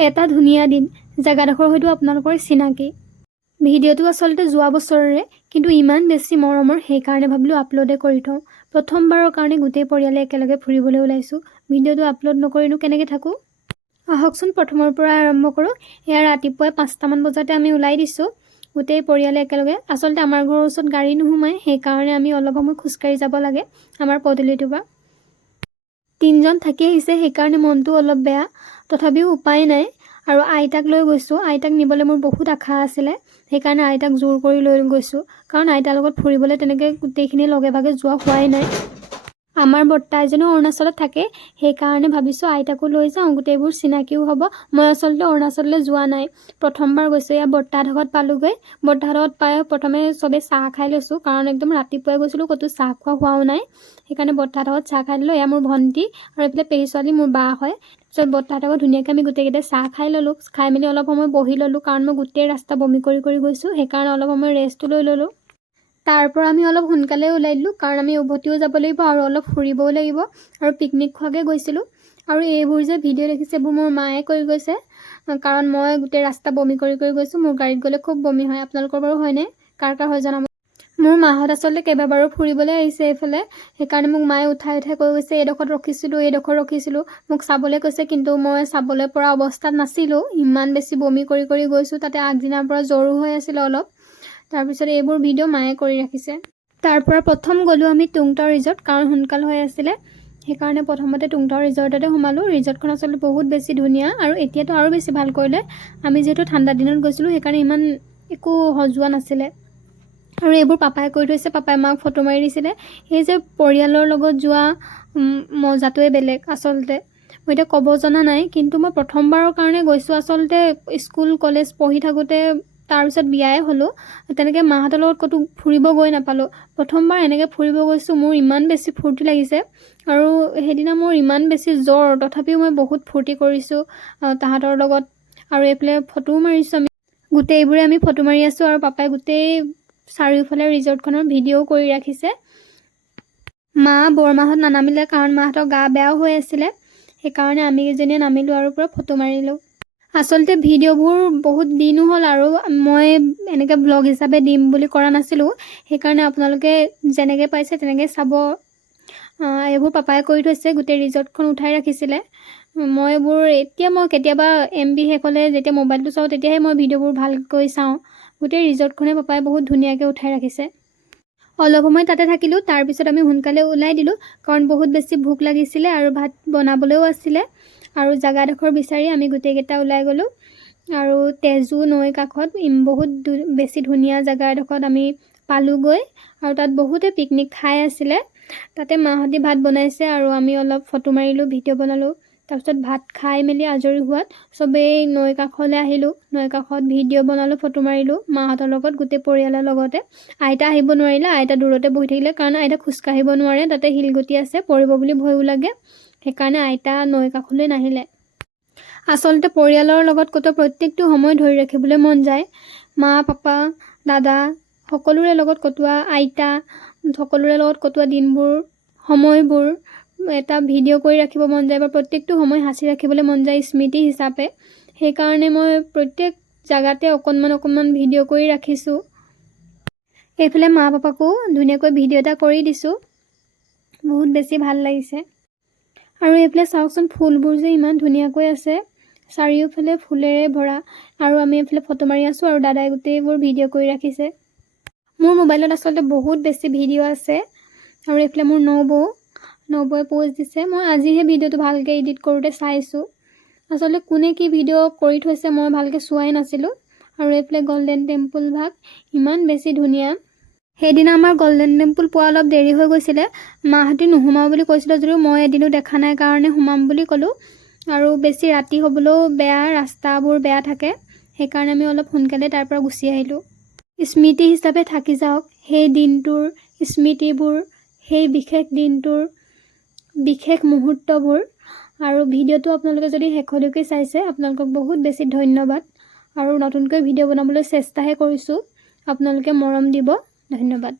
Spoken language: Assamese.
এটা ধুনীয়া দিন জাগাডোখৰ হয়তো আপোনালোকৰ চিনাকি ভিডিঅ'টো আসলতে যোৱা বছৰৰে কিন্তু ইমান বেছি মৰমৰ সেইকাৰণে ভাবিলো আপলোডে কৰি থওঁ প্ৰথমবাৰৰ কাৰণে গোটেই পৰিয়ালে একেলগে ফুৰিবলৈ ওলাইছো ভিডিঅ'টো আপলোড নকৰিনো কেনেকৈ থাকো আহকচোন প্ৰথমৰ পৰা আৰম্ভ কৰোঁ এয়া ৰাতিপুৱা 5টা মান বজাতে আমি ওলাই দিছো গোটেই পৰিয়ালে একেলগে আসলতে আমাৰ ঘৰৰ ওচৰত গাড়ী নুহুমাই সেইকাৰণে আমি অলপ সময় খোজকাঢ়ি যাব লাগে আমাৰ পদূলিটোৰ পৰা তিনজন থাকি আহিছে সেইকাৰণে মনটো অলপ বেয়া তথাপিও উপায় নাই আৰু আইতাক লৈ গৈছো আইতাক নিবলৈ মোৰ বহুত আশা আছিল সেইকাৰণে আইতাক জোৰ কৰি লৈ গৈছো কাৰণ আইতাৰ লগত ফুৰিবলৈ তেনেকৈ গোটেইখিনি লগে ভাগে যোৱা হোৱাই নাই আমাৰ বৰ্তা এজনো অৰুণাচলত থাকে সেইকাৰণে ভাবিছো আইতাকো লৈ যাওঁ গোটেইবোৰ চিনাকিও হ'ব মই আসলতে অৰুণাচললৈ যোৱা নাই প্ৰথমবাৰ গৈছো ইয়া বৰ্তাহঁত পালোগৈ বৰ্তাহঁত পাই প্ৰথমে সবে চাহ খাই লৈছো কাৰণ একদম ৰাতিপুৱাই গৈছিলো কতো চাহ খোৱা হোৱাও নাই সেইকাৰণে বৰ্তাহঁত চাহ খাই ললো এয়া মোৰ ভণ্টি আৰু এইফালে পেহী ছোৱালী মোৰ বা হয় তাৰপিছত বৰ্তাহঁত ধুনীয়াকৈ আমি গোটেইকেইটা চাহ খাই ললো খাই মেলি অলপ সময় বহি ললো কাৰণ মই গোটেই ৰাস্তা বমি কৰি গৈছো সেইকাৰণে অলপ সময় ৰেষ্টটো লৈ ললো তাৰপৰা আমি অলপ সোনকালে ওলাই দিলো কাৰণ আমি উভতিও যাব লাগিব আৰু অলপ ফুৰিবও লাগিব আৰু পিকনিক খোৱাকৈ গৈছিলো আৰু এইবোৰ যে ভিডিঅ' দেখিছে এইবোৰ মোৰ মায়ে কৰি গৈছে কাৰণ মই গোটেই ৰাস্তা বমি কৰি গৈছো মোৰ গাড়ীত গ'লে খুব বমি হয় আপোনালোকৰ বাৰু হয়নে কাৰ হয় জনাব মোৰ মাহঁত আসলতে কেইবাবাৰো ফুৰিবলৈ আহিছে এইফালে সেইকাৰণে মোক মায়ে উঠাই কৈ গৈছে এইডোখৰত ৰখিছিলোঁ মোক চাবলৈ কৈছে কিন্তু মই চাবলৈ পৰা অৱস্থাত নাছিলোঁ ইমান বেছি বমি কৰি গৈছোঁ তাতে আগদিনাৰ পৰা জ্বৰো হৈ আছিলে অলপ তাৰপিছত এইবোৰ ভিডিঅ' মায়ে কৰি ৰাখিছে তাৰপৰা প্ৰথম গ'লো আমি টুংটাও ৰিজৰ্ট কাৰণ সোনকাল হৈ আছিলে সেইকাৰণে প্ৰথমতে টুংটাও ৰিজৰ্টতে সোমালো ৰিজৰ্টখন আসলতে বহুত বেছি ধুনীয়া আৰু এতিয়াতো আৰু বেছি ভাল কৰিলে আমি যিহেতু ঠাণ্ডা দিনত গৈছিলোঁ সেইকাৰণে ইমান একো সজোৱা নাছিলে আৰু এইবোৰ পাপাই কৰি থৈছে পাপাই মাক ফটো মাৰি দিছিলে এই যে পৰিয়ালৰ লগত যোৱা মজাটোৱে বেলেগ আসলতে মই এতিয়া ক'ব জনা নাই কিন্তু মই প্ৰথমবাৰৰ কাৰণে গৈছোঁ আসলতে স্কুল কলেজ পঢ়ি থাকোঁতে তাৰপিছত বিয়াই হ'লো তেনেকৈ মাহঁতৰ লগত ক'তো ফুৰিব গৈ নাপালোঁ প্ৰথমবাৰ এনেকৈ ফুৰিব গৈছোঁ মোৰ ইমান বেছি ফূৰ্তি লাগিছে আৰু সেইদিনা মোৰ ইমান বেছি জ্বৰ তথাপিও মই বহুত ফূৰ্তি কৰিছোঁ তাহাঁতৰ লগত আৰু এইফালে ফটোও মাৰিছোঁ আমি গোটেইবোৰে আমি ফটো মাৰি আছোঁ আৰু পাপাই গোটেই চাৰিওফালে ৰিজৰ্টখনৰ ভিডিঅ'ও কৰি ৰাখিছে মা বৰমাহঁত নানামিলে কাৰণ মাহঁতৰ গা বেয়াও হৈ আছিলে সেইকাৰণে আমি কেইজনীয়ে নামিলোঁ আৰু পুৰা ফটো মাৰিলোঁ আসলতে ভিডিঅ'বোৰ বহুত দিনো হ'ল আৰু মই এনেকৈ ব্লগ হিচাপে দিম বুলি কৰা নাছিলোঁ সেইকাৰণে আপোনালোকে যেনেকৈ পাইছে তেনেকৈ চাব এইবোৰ পাপাই কৰি থৈছে গোটেই ৰিজৰ্টখন উঠাই ৰাখিছিলে মই কেতিয়াবা MB শেষ হ'লে যেতিয়া মোবাইলটো চাওঁ তেতিয়াহে মই ভিডিঅ'বোৰ ভালকৈ চাওঁ গোটেই ৰিজৰ্টখনে পাপাই বহুত ধুনীয়াকৈ উঠাই ৰাখিছে অলপ সময় তাতে থাকিলোঁ তাৰপিছত আমি সোনকালে ওলাই দিলোঁ কাৰণ বহুত বেছি ভোক লাগিছিলে আৰু ভাত বনাবলৈও আছিলে আৰু জাগাডোখৰ বিচাৰি আমি গোটেইকেইটা ওলাই গ'লোঁ আৰু তেজু নৈ কাষত বহুত বেছি ধুনীয়া জাগা এডোখৰত আমি পালোগৈ আৰু তাত বহুতে পিকনিক খাই আছিলে তাতে মাহঁতি ভাত বনাইছে আৰু আমি অলপ ফটো মাৰিলোঁ ভিডিঅ' বনালোঁ তাৰপিছত ভাত খাই মেলি আজৰি হোৱাত চবেই নৈ কাষলৈ আহিলোঁ নৈ কাষত ভিডিঅ' বনালোঁ ফটো মাৰিলোঁ মাহঁতৰ লগত গোটেই পৰিয়ালৰ লগতে আইতা আহিব নোৱাৰিলে আইতা দূৰতে বহি থাকিলে কাৰণ আইতা খোজকাঢ়িব নোৱাৰে তাতে শিলগুটি আছে পৰিব বুলি ভয়ো লাগে সেইকাৰণে আইতা নৈ কাষলৈ নাহিলে আসলতে পৰিয়ালৰ লগত কটোৱা প্ৰত্যেকটো সময় ধৰি ৰাখিবলৈ মন যায় মা পাপা দাদা সকলোৰে লগত কটোৱা আইতা সকলোৰে লগত কটোৱা দিনবোৰ সময়বোৰ এটা ভিডিঅ' কৰি ৰাখিব মন যায় বা প্ৰত্যেকটো সময় সাঁচি ৰাখিবলৈ মন যায় স্মৃতি হিচাপে সেইকাৰণে মই প্ৰত্যেক জাগাতে অকণমান ভিডিঅ' কৰি ৰাখিছোঁ এইফালে মা পাপাকো ধুনীয়াকৈ ভিডিঅ' এটা কৰি দিছোঁ বহুত বেছি ভাল লাগিছে আৰু এইফালে চাওকচোন ফুলবোৰ যে ইমান ধুনীয়াকৈ আছে চাৰিওফালে ফুলেৰে ভৰা আৰু আমি এইফালে ফটো মাৰি আছোঁ আৰু দাদাই গোটেইবোৰ ভিডিঅ' কৰি ৰাখিছে মোৰ মোবাইলত আসলতে বহুত বেছি ভিডিঅ' আছে আৰু এইফালে মোৰ নবৌৱে পোষ্ট দিছে মই আজিহে ভিডিঅ'টো ভালকৈ এডিট কৰোঁতে চাইছোঁ আসলতে কোনে কি ভিডিঅ' কৰি থৈছে মই ভালকৈ চোৱাই নাছিলোঁ আৰু এইফালে গল্ডেন টেম্পল ভাগ ইমান বেছি ধুনীয়া সেইদিনা আমাৰ গল্ডেন টেম্পল পোৱা অলপ দেৰি হৈ গৈছিলে মাহঁতে নোসোমাও বুলি কৈছিলে যদিও মই এদিনো দেখা নাই কাৰণে সোমাম বুলি ক'লোঁ আৰু বেছি ৰাতি হ'বলৈও বেয়া ৰাস্তাবোৰ বেয়া থাকে সেইকাৰণে আমি অলপ সোনকালে তাৰ পৰা গুচি আহিলোঁ স্মৃতি হিচাপে থাকি যাওক সেই দিনটোৰ স্মৃতিবোৰ সেই বিশেষ দিনটোৰ বিশেষ মুহূৰ্তবোৰ আৰু ভিডিঅ'টো আপোনালোকে যদি শেষলৈকে চাইছে আপোনালোকক বহুত বেছি ধন্যবাদ আৰু নতুনকৈ ভিডিঅ' বনাবলৈ চেষ্টাহে কৰিছোঁ আপোনালোকে মৰম দিব ধন্যবাদ